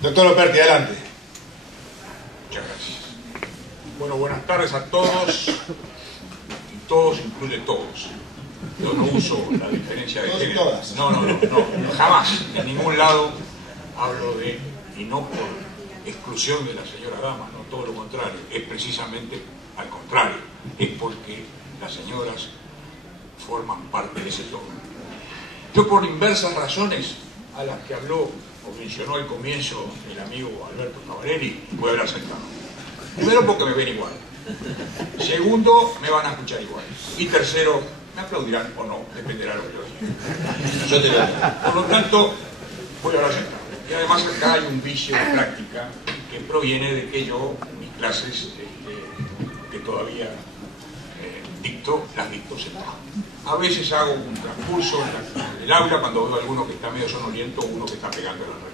Doctor Operti, adelante. Muchas gracias. Bueno, buenas tardes a todos. Y todos incluye todos. Yo no uso la diferencia de género. No, jamás. En ningún lado hablo de, y no por exclusión de la señora dama, no, todo lo contrario. Es precisamente al contrario. Es porque las señoras forman parte de ese todo. Yo, por inversas razones a las que habló o mencionó al comienzo el amigo Alberto Cavalleri, voy a hablar sentado. Primero, porque me ven igual. Segundo, me van a escuchar igual. Y tercero, me aplaudirán o no, dependerá de lo que yo diga. Yo te lo digo. Por lo tanto, voy a hablar sentado. Y además acá hay un vicio de práctica que proviene de que yo, mis clases que todavía dicto, las dicto sentado. A veces hago un transcurso en el aula cuando veo a alguno que está medio sonoliento o uno que está pegando el reloj.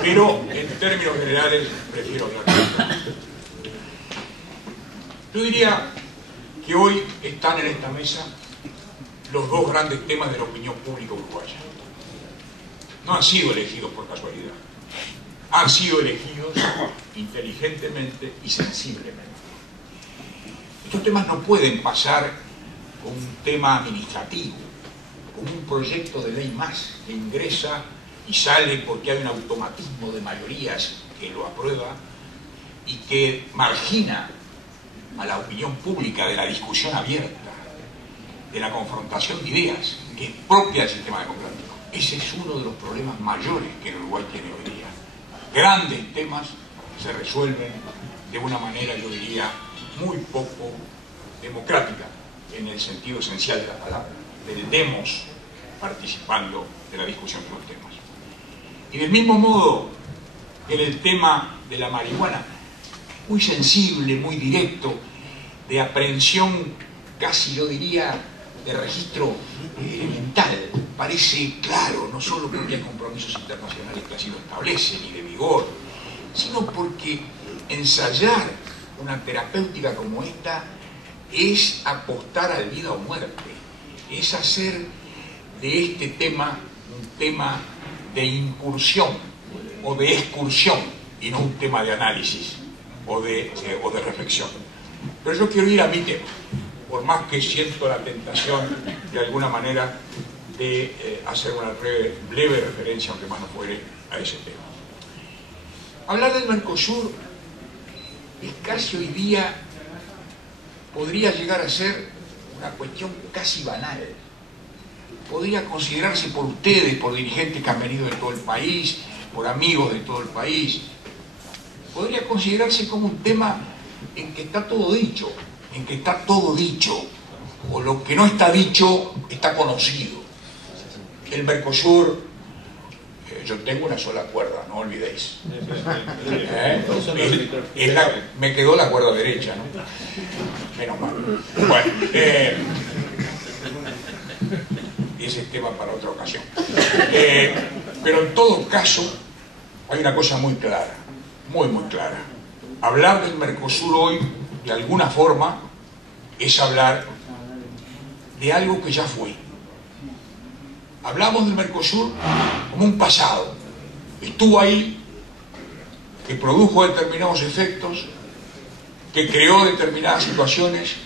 Pero en términos generales prefiero hablar sentado. Yo diría que hoy están en esta mesa los dos grandes temas de la opinión pública uruguaya. No han sido elegidos por casualidad. Han sido elegidos inteligentemente y sensiblemente. Estos temas no pueden pasar como un tema administrativo, como un proyecto de ley más que ingresa y sale porque hay un automatismo de mayorías que lo aprueba y que margina a la opinión pública de la discusión abierta, de la confrontación de ideas, que es propia del sistema democrático. Ese es uno de los problemas mayores que el Uruguay tiene hoy día. Grandes temas se resuelven de una manera, yo diría, muy poco democrática, en el sentido esencial de la palabra, del demos participando de la discusión de los temas. Y del mismo modo, en el tema de la marihuana, muy sensible, muy directo, de aprehensión, casi yo diría, de registro elemental, parece claro, no solo porque hay compromisos internacionales que así lo establecen y de vigor, sino porque ensayar una terapéutica como esta es apostar al vida o muerte, es hacer de este tema un tema de incursión o de excursión y no un tema de análisis o de reflexión. Pero yo quiero ir a mi tema, por más que siento la tentación de alguna manera de hacer una breve referencia, aunque más no fuere, a ese tema. Hablar del Mercosur es casi hoy día, podría llegar a ser una cuestión casi banal. Podría considerarse por ustedes, por dirigentes que han venido de todo el país, por amigos de todo el país, podría considerarse como un tema en que está todo dicho, o lo que no está dicho está conocido. El Mercosur, yo tengo una sola cuerda, no olvidéis. Me quedó la cuerda derecha, ¿no? Menos mal. Bueno, ese es tema para otra ocasión. Pero en todo caso, hay una cosa muy clara, muy clara. Hablar del Mercosur hoy, de alguna forma, es hablar de algo que ya fue. Hablamos del Mercosur como un pasado. Estuvo ahí, que produjo determinados efectos, que creó determinadas situaciones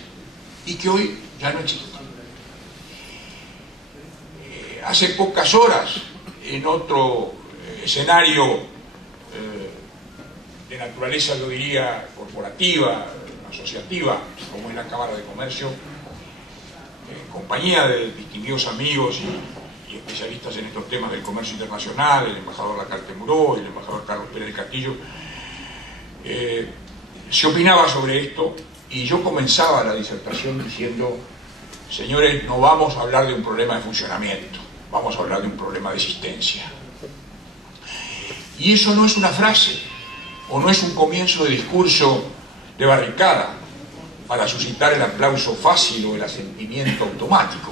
y que hoy ya no existe. Hace pocas horas, en otro escenario de naturaleza, yo diría, corporativa, asociativa, como es la Cámara de Comercio, en compañía de distinguidos amigos y especialistas en estos temas del comercio internacional, el embajador Lacarte Muró y el embajador Carlos Pérez del Castillo, se opinaba sobre esto y yo comenzaba la disertación diciendo: señores, no vamos a hablar de un problema de funcionamiento, vamos a hablar de un problema de existencia. Y eso no es una frase, o no es un comienzo de discurso de barricada para suscitar el aplauso fácil o el asentimiento automático,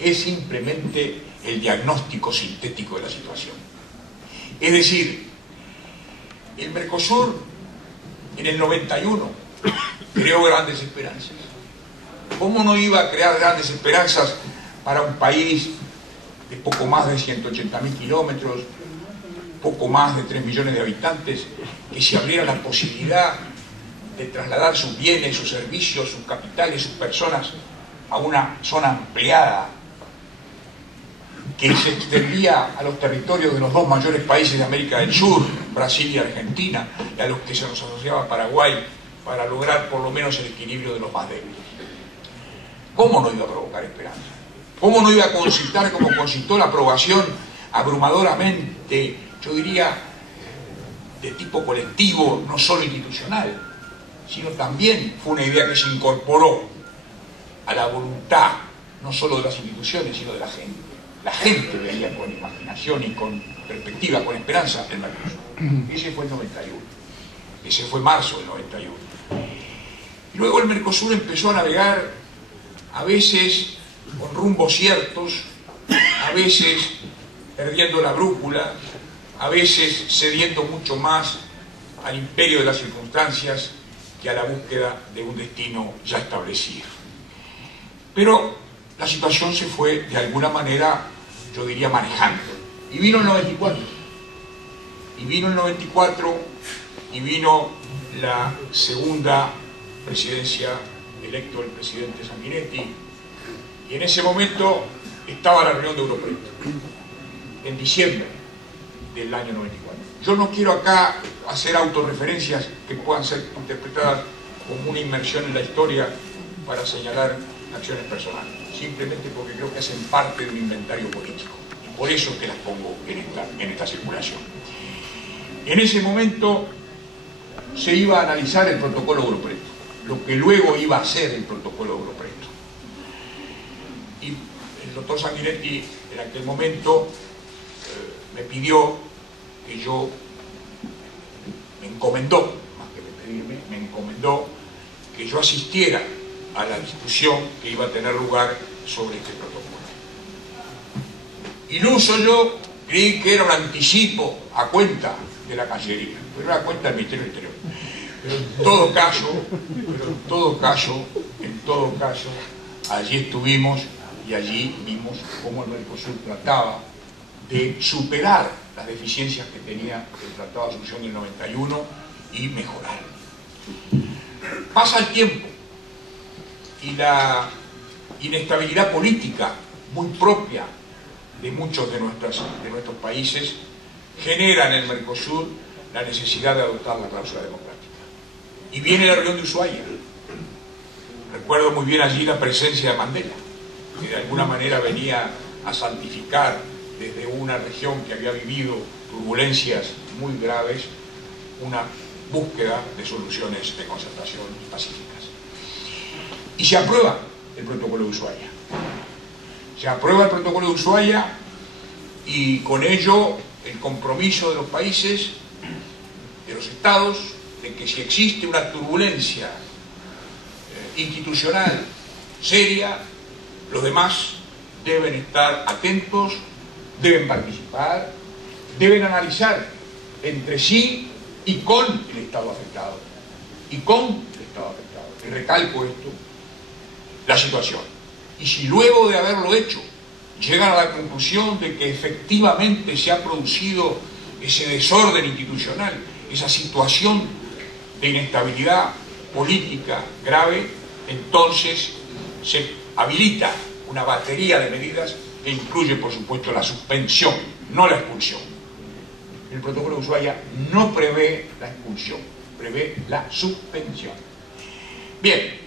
es simplemente el diagnóstico sintético de la situación. Es decir, el Mercosur en el 91 creó grandes esperanzas. ¿Cómo no iba a crear grandes esperanzas para un país de poco más de 180.000 kilómetros, poco más de 3 millones de habitantes, que se abriera la posibilidad de trasladar sus bienes, sus servicios, sus capitales, sus personas a una zona ampliada que se extendía a los territorios de los dos mayores países de América del Sur, Brasil y Argentina, y a los que se nos asociaba Paraguay, para lograr por lo menos el equilibrio de los más débiles. ¿Cómo no iba a provocar esperanza? ¿Cómo no iba a concitar como concitó la aprobación abrumadoramente, yo diría, de tipo colectivo, no solo institucional, sino también fue una idea que se incorporó a la voluntad, no solo de las instituciones, sino de la gente. La gente veía con imaginación y con perspectiva, con esperanza, el Mercosur. Ese fue el 91. Ese fue marzo del 91. Y luego el Mercosur empezó a navegar, a veces con rumbos ciertos, a veces perdiendo la brújula, a veces cediendo mucho más al imperio de las circunstancias que a la búsqueda de un destino ya establecido. Pero la situación se fue de alguna manera, yo diría, manejando. Y vino el 94. Y vino el 94 y vino la segunda presidencia electo del presidente Sanguinetti. Y en ese momento estaba la reunión de Europret, en diciembre del año 94. Yo no quiero acá hacer autorreferencias que puedan ser interpretadas como una inmersión en la historia para señalar acciones personales, simplemente porque creo que hacen parte de un inventario político, y por eso es que las pongo en esta circulación. En ese momento se iba a analizar el protocolo Europret, lo que luego iba a ser el protocolo Europret. Y el doctor Sanguinetti en aquel momento me pidió que yo, me encomendó, más que pedirme, me encomendó que yo asistiera a la discusión que iba a tener lugar sobre este protocolo. Iluso yo, creí que era un anticipo a cuenta de la Cancillería, pero era a cuenta del Ministerio del Interior. Pero en todo caso, allí estuvimos y allí vimos cómo el Mercosur trataba de superar las deficiencias que tenía el Tratado de Asunción del 91 y mejorar. Pasa el tiempo y la inestabilidad política muy propia de muchos de nuestros países genera en el Mercosur la necesidad de adoptar la cláusula democrática. Y viene la reunión de Ushuaia. Recuerdo muy bien allí la presencia de Mandela, que de alguna manera venía a santificar desde una región que había vivido turbulencias muy graves una búsqueda de soluciones de concertación pacíficas. Y se aprueba el protocolo de Ushuaia. Se aprueba el protocolo de Ushuaia y con ello el compromiso de los países, de los estados, de que si existe una turbulencia institucional seria, los demás deben estar atentos, deben participar, deben analizar entre sí y con el Estado afectado. Y recalco esto, la situación. Y si luego de haberlo hecho llegan a la conclusión de que efectivamente se ha producido ese desorden institucional, esa situación de inestabilidad política grave, entonces se habilita una batería de medidas que incluye, por supuesto, la suspensión, no la expulsión. El protocolo de Ushuaia no prevé la expulsión, prevé la suspensión. Bien,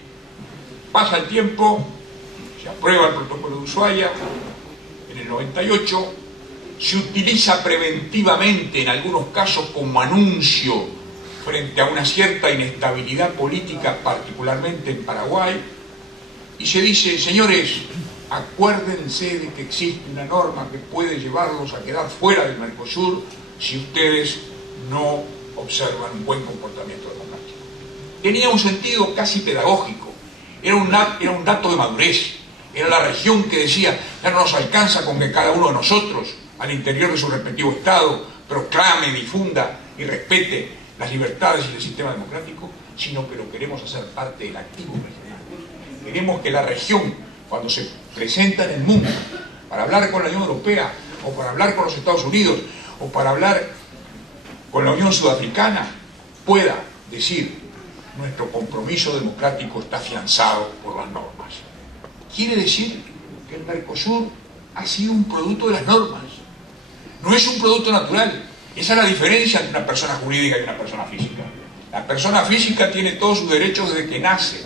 pasa el tiempo, se aprueba el protocolo de Ushuaia en el 98, se utiliza preventivamente en algunos casos como anuncio frente a una cierta inestabilidad política, particularmente en Paraguay, y se dice, señores, acuérdense de que existe una norma que puede llevarlos a quedar fuera del Mercosur si ustedes no observan un buen comportamiento democrático. Tenía un sentido casi pedagógico, era un dato de madurez, era la región que decía, ya no nos alcanza con que cada uno de nosotros, al interior de su respectivo Estado, proclame, difunda y respete las libertades y el sistema democrático, sino que lo queremos hacer parte del activo regional. Queremos que la región, cuando se presenta en el mundo, para hablar con la Unión Europea, o para hablar con los Estados Unidos, o para hablar con la Unión Sudafricana pueda decir: nuestro compromiso democrático está afianzado por las normas. Quiere decir que el Mercosur ha sido un producto de las normas, no es un producto natural. Esa es la diferencia entre una persona jurídica y una persona física. La persona física tiene todos sus derechos desde que nace,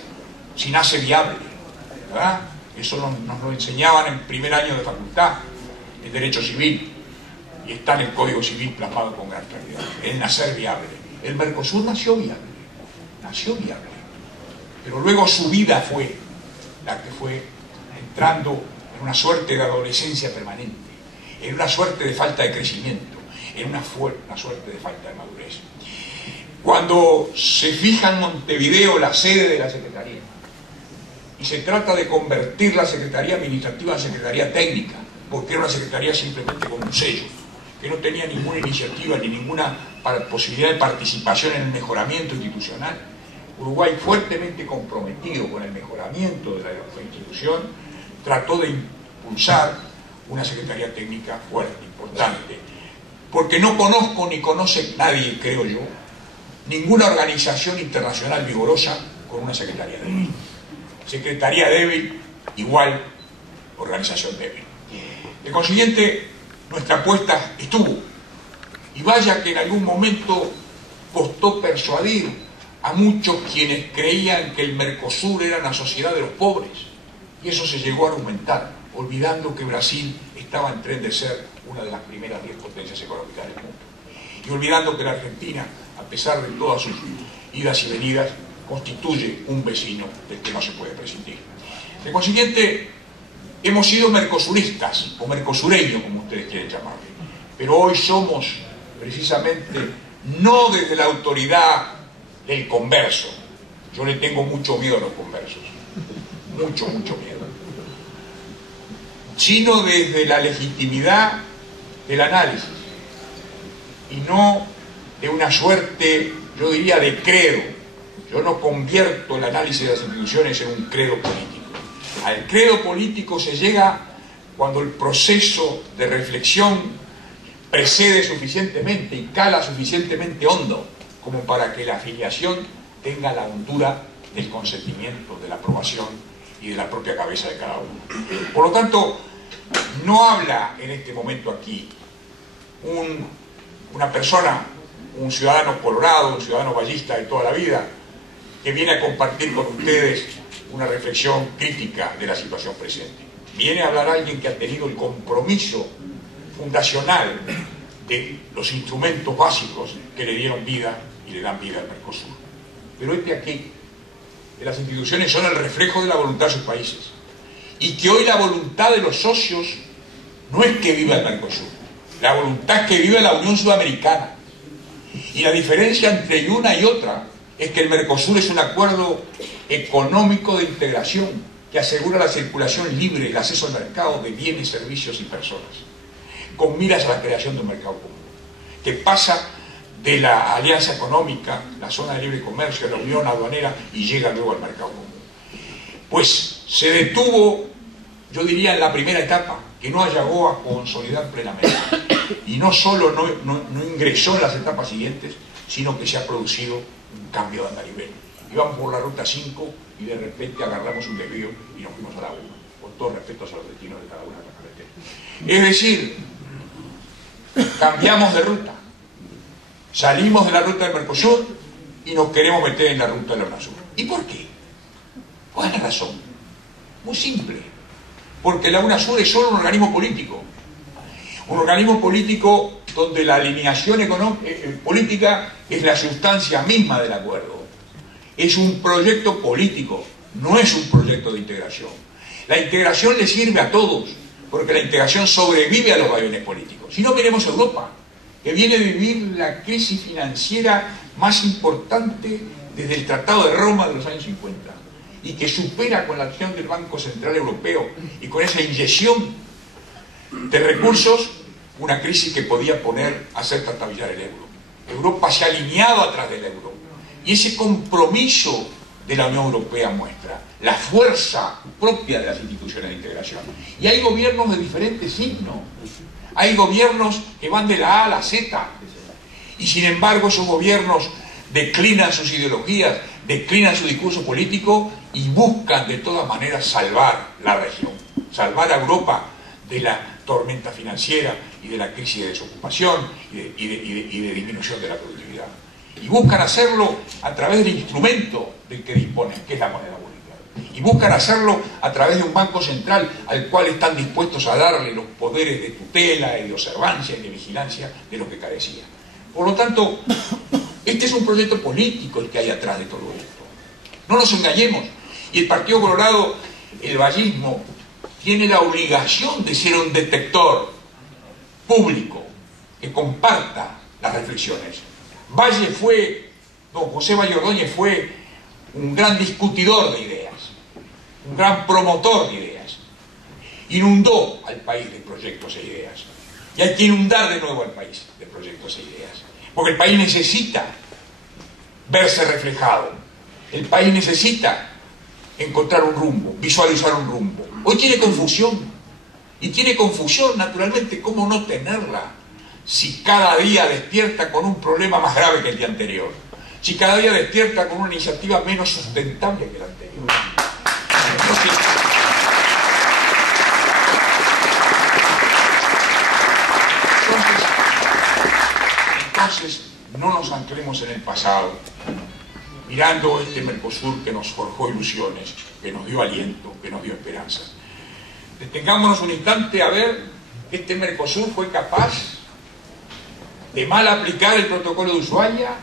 si nace viable, ¿verdad? Eso nos lo enseñaban en primer año de facultad, el derecho civil, y está en el Código Civil plasmado con gran claridad, el nacer viable. El Mercosur nació viable, pero luego su vida fue la que fue entrando en una suerte de adolescencia permanente, en una suerte de falta de crecimiento, en una suerte de falta de madurez. Cuando se fija en Montevideo la sede de la Secretaría y se trata de convertir la Secretaría Administrativa en Secretaría Técnica, porque era una Secretaría simplemente con un sello, que no tenía ninguna iniciativa ni ninguna posibilidad de participación en el mejoramiento institucional, Uruguay, fuertemente comprometido con el mejoramiento de la institución, trató de impulsar una Secretaría Técnica fuerte, importante, porque no conozco ni conoce nadie, creo yo, ninguna organización internacional vigorosa con una secretaría débil. Secretaría débil igual organización débil. De consiguiente, nuestra apuesta estuvo, y vaya que en algún momento costó persuadir a muchos quienes creían que el Mercosur era una sociedad de los pobres, y eso se llegó a argumentar, olvidando que Brasil estaba en tren de ser una de las primeras 10 potencias económicas del mundo, y olvidando que la Argentina, a pesar de todas sus idas y venidas, constituye un vecino del que no se puede prescindir. De consiguiente, hemos sido mercosuristas, o mercosureños, como ustedes quieren llamarle, pero hoy somos, precisamente, no desde la autoridad del converso. Yo le tengo mucho miedo a los conversos, mucho miedo, sino desde la legitimidad del análisis, y no de una suerte, yo diría, de credo. Yo no convierto el análisis de las instituciones en un credo político. Al credo político se llega cuando el proceso de reflexión precede suficientemente y cala suficientemente hondo como para que la afiliación tenga la hondura del consentimiento, de la aprobación y de la propia cabeza de cada uno. Por lo tanto, no habla en este momento aquí una persona, un ciudadano colorado, un ciudadano vallista de toda la vida, que viene a compartir con ustedes una reflexión crítica de la situación presente. Viene a hablar alguien que ha tenido el compromiso fundacional de los instrumentos básicos que le dieron vida y le dan vida al Mercosur. Pero aquí, que las instituciones son el reflejo de la voluntad de sus países, y que hoy la voluntad de los socios no es que viva el Mercosur, la voluntad es que viva la Unión Sudamericana. Y la diferencia entre una y otra es que el Mercosur es un acuerdo económico de integración que asegura la circulación libre y el acceso al mercado de bienes, servicios y personas, con miras a la creación de un mercado común, que pasa de la alianza económica, la zona de libre comercio, la unión aduanera, y llega luego al mercado común. Pues se detuvo, yo diría, en la primera etapa, que no llegó a consolidar plenamente, y no solo no ingresó en las etapas siguientes, sino que se ha producido un cambio de andarivel. Íbamos por la ruta 5 y de repente agarramos un desvío y nos fuimos a la 1, con todo respeto a los destinos de cada una de las carreteras. Es decir, cambiamos de ruta, salimos de la ruta del Mercosur y nos queremos meter en la ruta de la UNASUR. ¿Y por qué? ¿Cuál es la razón? Muy simple, porque la UNASUR es solo un organismo político donde la alineación política es la sustancia misma del acuerdo. Es un proyecto político, no es un proyecto de integración. La integración le sirve a todos, porque la integración sobrevive a los vaivenes políticos. Si no, miremos Europa, que viene a vivir la crisis financiera más importante desde el Tratado de Roma de los años 50, y que supera con la acción del Banco Central Europeo y con esa inyección de recursos una crisis que podía hacer trastabillar el euro. Europa se ha alineado atrás del euro, y ese compromiso de la Unión Europea muestra la fuerza propia de las instituciones de integración. Y hay gobiernos de diferentes signos, hay gobiernos que van de la A a la Z, Y sin embargo esos gobiernos declinan sus ideologías, declinan su discurso político y buscan de todas maneras salvar la región, salvar a Europa de la tormenta financiera y de la crisis de desocupación y de disminución de la productividad. Y buscan hacerlo a través del instrumento del que disponen, que es la moneda única. Y buscan hacerlo a través de un banco central al cual están dispuestos a darle los poderes de tutela y de observancia y de vigilancia de los que carecía. Por lo tanto, este es un proyecto político el que hay atrás de todo esto. No nos engañemos. Y el Partido Colorado, el vallismo, tiene la obligación de ser un detector público que comparta las reflexiones. Don José Valle Ordóñez fue un gran discutidor de ideas, un gran promotor de ideas. Inundó al país de proyectos e ideas. Y hay que inundar de nuevo al país de proyectos e ideas. Porque el país necesita verse reflejado. El país necesita encontrar un rumbo, visualizar un rumbo. Hoy tiene confusión. Y tiene confusión, naturalmente, ¿cómo no tenerla? Si cada día despierta con un problema más grave que el día anterior. Si cada día despierta con una iniciativa menos sustentable que la anterior. Entonces, no nos anclemos en el pasado, mirando este Mercosur que nos forjó ilusiones, que nos dio aliento, que nos dio esperanza. Detengámonos un instante a ver que este Mercosur fue capaz de mal aplicar el protocolo de Ushuaia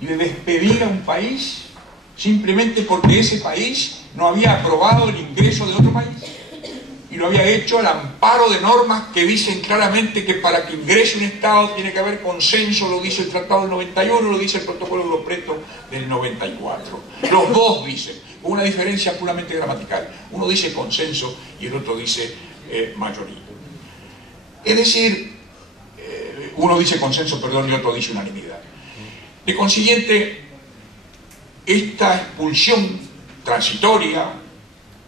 y de despedir a un país simplemente porque ese país no había aprobado el ingreso de otro país y lo había hecho al amparo de normas que dicen claramente que para que ingrese un Estado tiene que haber consenso, lo dice el Tratado del 91, lo dice el Protocolo de Preto del 94. Los dos dicen, con una diferencia puramente gramatical. Uno dice consenso y el otro dice mayoría. Es decir, uno dice consenso, perdón, y el otro dice unanimidad. De consiguiente, esta expulsión transitoria,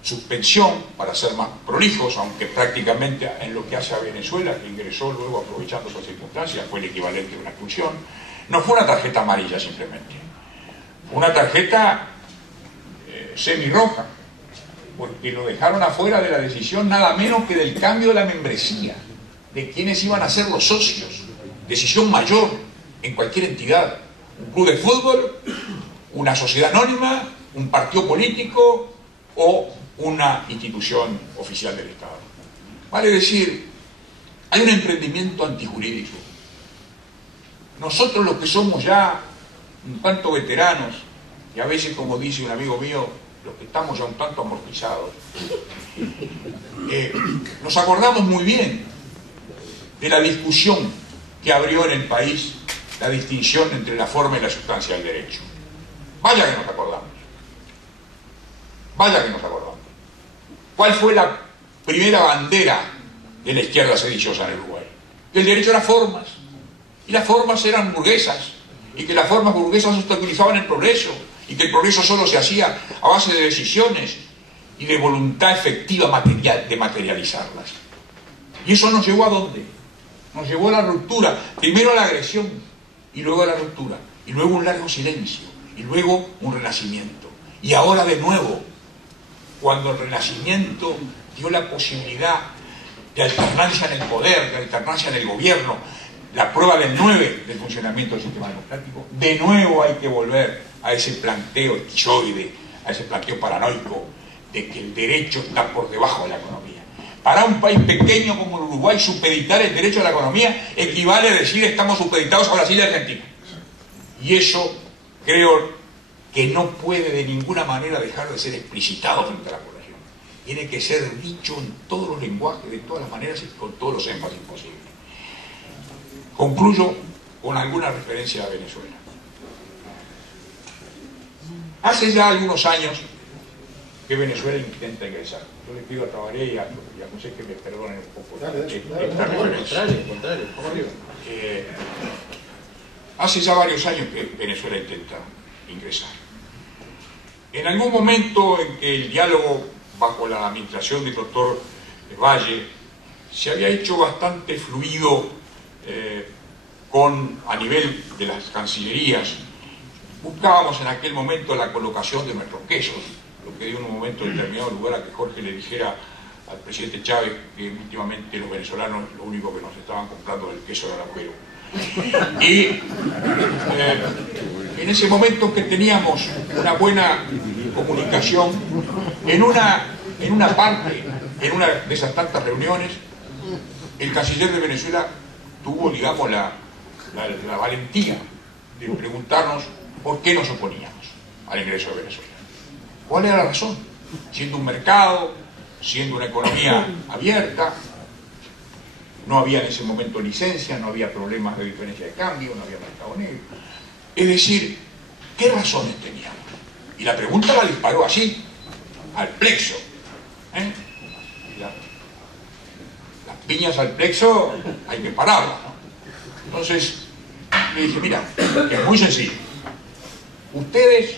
suspensión, para ser más prolijos, aunque prácticamente en lo que hace a Venezuela, que ingresó luego aprovechando esas circunstancias, fue el equivalente a una expulsión, no fue una tarjeta amarilla simplemente, fue una tarjeta semirroja, porque lo dejaron afuera de la decisión nada menos que del cambio de la membresía, de quienes iban a ser los socios, decisión mayor en cualquier entidad, un club de fútbol, una sociedad anónima, un partido político o una institución oficial del Estado. Vale decir, hay un emprendimiento antijurídico. Nosotros los que somos ya un tanto veteranos, y a veces, como dice un amigo mío, los que estamos ya un tanto amortizados, nos acordamos muy bien de la discusión que abrió en el país la distinción entre la forma y la sustancia del derecho. Vaya que nos acordamos. Vaya que nos acordamos. ¿Cuál fue la primera bandera de la izquierda sediciosa en el Uruguay? Que el derecho era formas, y las formas eran burguesas, y que las formas burguesas obstaculizaban el progreso, y que el progreso solo se hacía a base de decisiones y de voluntad efectiva de materializarlas. ¿Y eso nos llevó a dónde? Nos llevó a la ruptura, primero a la agresión, y luego a la ruptura, y luego un largo silencio, y luego un renacimiento. Y ahora de nuevo, cuando el renacimiento dio la posibilidad de alternancia en el poder, de alternancia en el gobierno, la prueba del 9 del funcionamiento del sistema democrático, de nuevo hay que volver a ese planteo esquizoide, a ese planteo paranoico de que el derecho está por debajo de la economía. Para un país pequeño como el Uruguay, supeditar el derecho a la economía equivale a decir estamos supeditados a Brasil y Argentina. Y eso creo que no puede de ninguna manera dejar de ser explicitado frente a la población. Tiene que ser dicho en todos los lenguajes, de todas las maneras y con todos los énfasis posibles. Concluyo con alguna referencia a Venezuela. Hace ya algunos años que Venezuela intenta ingresar. Yo le pido a Tabaré y a José que me perdonen un poco esta referencia. Hace ya varios años que Venezuela intenta ingresar. En algún momento en que el diálogo bajo la administración del doctor Valle se había hecho bastante fluido a nivel de las cancillerías, buscábamos en aquel momento la colocación de nuestros quesos, lo que dio en un momento determinado lugar a que Jorge le dijera al presidente Chávez que últimamente los venezolanos lo único que nos estaban comprando del queso era el agujero. Y en ese momento que teníamos una buena comunicación, en una parte, en una de esas tantas reuniones, el canciller de Venezuela tuvo, digamos, la valentía de preguntarnos por qué nos oponíamos al ingreso de Venezuela. ¿Cuál era la razón? Siendo un mercado, siendo una economía abierta, no había en ese momento licencia, no había problemas de diferencia de cambio, no había mercado negro. Es decir, ¿qué razones teníamos? Y la pregunta la disparó así, al plexo. Las piñas al plexo hay que pararlas, ¿no? Entonces le dije, mira, que es muy sencillo. Ustedes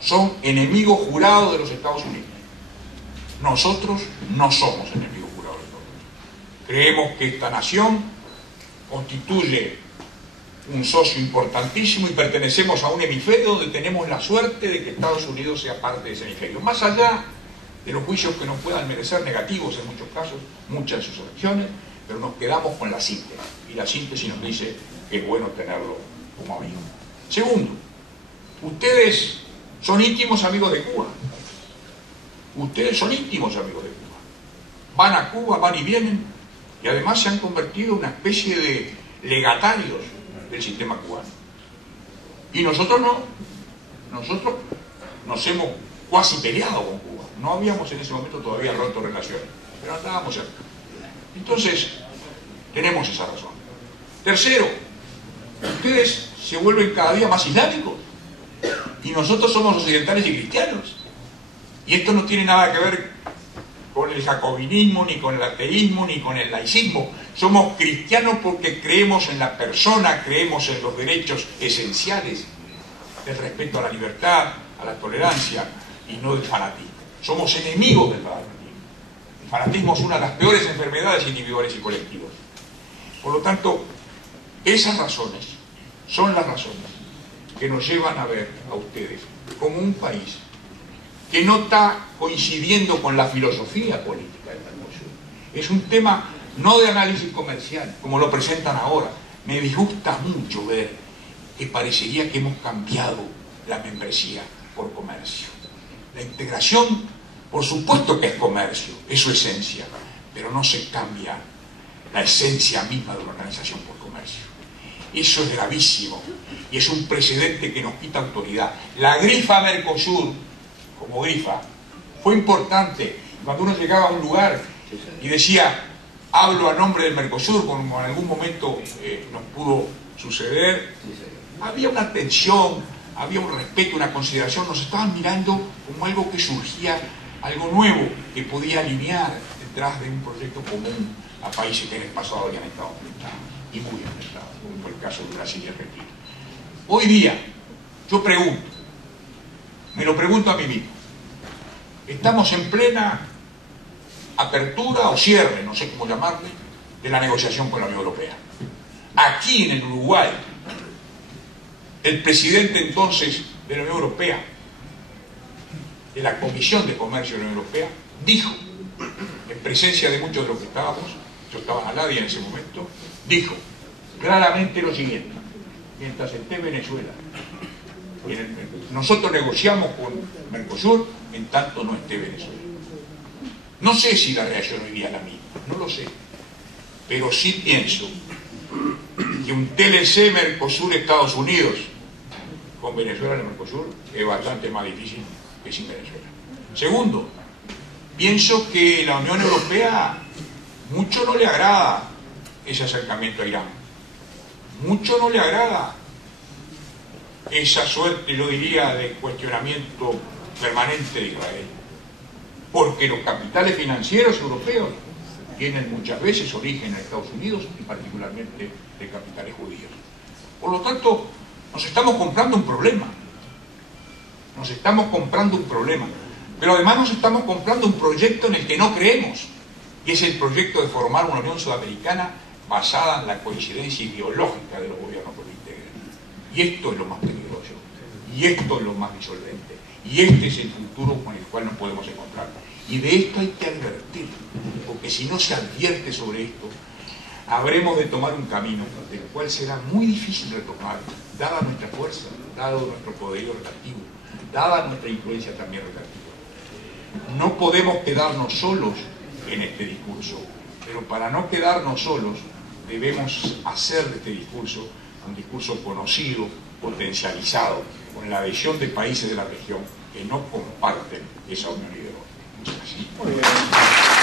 son enemigos jurados de los Estados Unidos. Nosotros no somos enemigos jurados de los Estados Unidos. Creemos que esta nación constituye un socio importantísimo y pertenecemos a un hemisferio donde tenemos la suerte de que Estados Unidos sea parte de ese hemisferio. Más allá de los juicios que nos puedan merecer negativos en muchos casos, muchas de sus elecciones, pero nos quedamos con la síntesis. Y la síntesis nos dice que es bueno tenerlo como amigo. Segundo, ustedes son íntimos amigos de Cuba. Ustedes son íntimos amigos de Cuba. Van a Cuba, van y vienen, y además se han convertido en una especie de legatarios del sistema cubano. Y nosotros no. Nosotros nos hemos cuasi peleado con Cuba. No habíamos en ese momento todavía roto relaciones, pero andábamos cerca. Entonces, tenemos esa razón. Tercero, ustedes se vuelven cada día más islámicos y nosotros somos occidentales y cristianos. Y esto no tiene nada que ver con el jacobinismo, ni con el ateísmo, ni con el laicismo. Somos cristianos porque creemos en la persona, creemos en los derechos esenciales, el respeto a la libertad, a la tolerancia y no del fanatismo. Somos enemigos del fanatismo. El fanatismo es una de las peores enfermedades individuales y colectivas. Por lo tanto, esas razones son las razones que nos llevan a ver a ustedes como un país que no está coincidiendo con la filosofía política del Mercosur. Es un tema no de análisis comercial, como lo presentan ahora. Me disgusta mucho ver que parecería que hemos cambiado la membresía por comercio. La integración, por supuesto que es comercio, es su esencia, pero no se cambia la esencia misma de una organización por comercio. Eso es gravísimo y es un precedente que nos quita autoridad. La grifa Mercosur, como grifa, fue importante. Cuando uno llegaba a un lugar y decía, hablo a nombre del Mercosur, como en algún momento nos pudo suceder, había una atención, había un respeto, una consideración, nos estaban mirando como algo que surgía, algo nuevo, que podía alinear detrás de un proyecto común a países que en el pasado habían estado enfrentados, y muy enfrentados, como fue el caso de Brasil y Argentina. Hoy día, yo pregunto, me lo pregunto a mí mismo, estamos en plena apertura o cierre, no sé cómo llamarle, de la negociación con la Unión Europea. Aquí en el Uruguay, el presidente entonces de la Unión Europea, de la Comisión de Comercio de la Unión Europea, dijo, en presencia de muchos de los que estábamos, yo estaba al lado y en ese momento, dijo claramente lo siguiente: mientras esté Venezuela, nosotros negociamos con Mercosur en tanto no esté Venezuela. No sé si la reacción hoy día es la misma, no lo sé, pero sí pienso que un TLC Mercosur-Estados Unidos con Venezuela en el Mercosur es bastante más difícil que sin Venezuela. Segundo, pienso que la Unión Europea mucho no le agrada ese acercamiento a Irán, mucho no le agrada esa suerte, yo diría, de cuestionamiento permanente de Israel, porque los capitales financieros europeos tienen muchas veces origen en Estados Unidos y particularmente de capitales judíos. Por lo tanto, nos estamos comprando un problema. Nos estamos comprando un problema. Pero además nos estamos comprando un proyecto en el que no creemos, que es el proyecto de formar una Unión Sudamericana basada en la coincidencia ideológica de los gobiernos que lo integran. Y esto es lo más peligroso, y esto es lo más disolvente, y este es el futuro con el cual nos podemos encontrar. Y de esto hay que advertir, porque si no se advierte sobre esto, habremos de tomar un camino del cual será muy difícil retomar, dada nuestra fuerza, dado nuestro poderío relativo, dada nuestra influencia también relativa. No podemos quedarnos solos en este discurso, pero para no quedarnos solos debemos hacer de este discurso un discurso conocido, potencializado, con la adhesión de países de la región que no comparten esa unión ideológica. Muchas gracias.